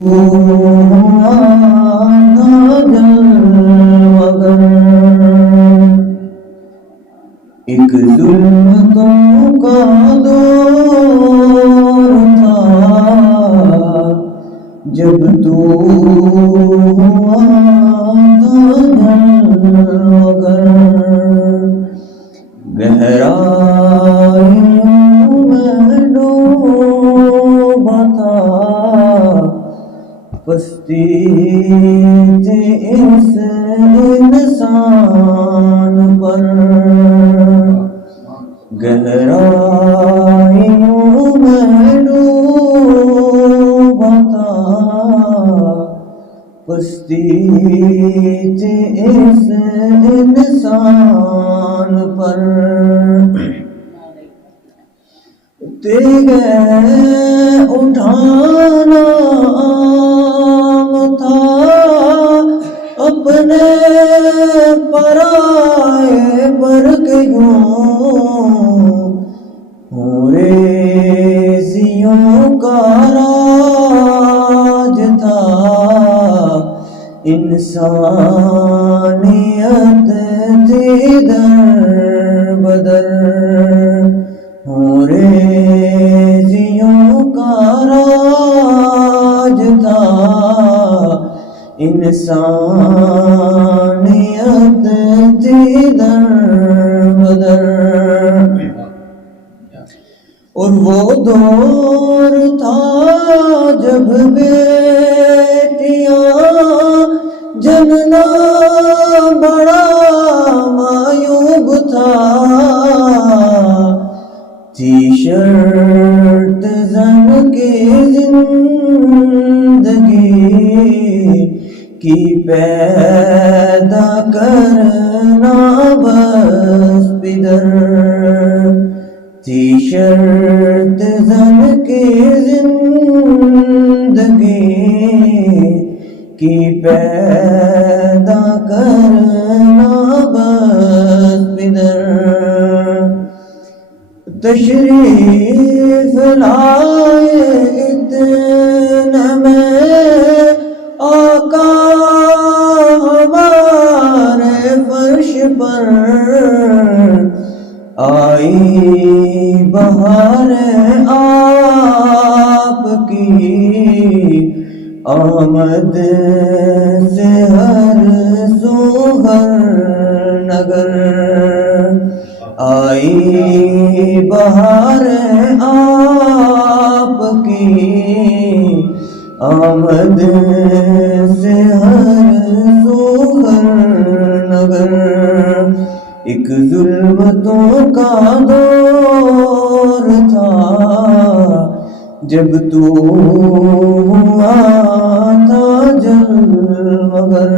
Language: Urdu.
ایک ظلمتوں کا دور تھا جب تو ہوا تھا جلوگر، گہرائیوں میں ڈوبا تھا، پستی تھی اس انسان پر، گہرائیوں میں ڈوبا تھا، پستی تھی اس انسان پر، تیغ اٹھانا عام تھا، اپنے پرائے پر کیوں ریزیوں کا راج تھا، انسانیت تھی در بدر، ریزیوں کا راج تھا، انسانیت تھی در بدر، اور وہ دور تھا جب بیٹیاں جننا بڑا معیوب تھا، تھی شرط زن کی زندگی کی پیدا کرنا بس بدر، تھی شرط زن کی زندگی کی پیدا کرنا بس بدر، تشریف لائے اتنے میں آقا ہمارے فرش پر، آئی بہار آپ کی آمد سے ہر سو ہر نگر، آئی بہار آپ کی آمد سے ہر سو ہر نگر، ایک ظلمتوں کا دور تھا جب تو ہوا تھا جلوگر۔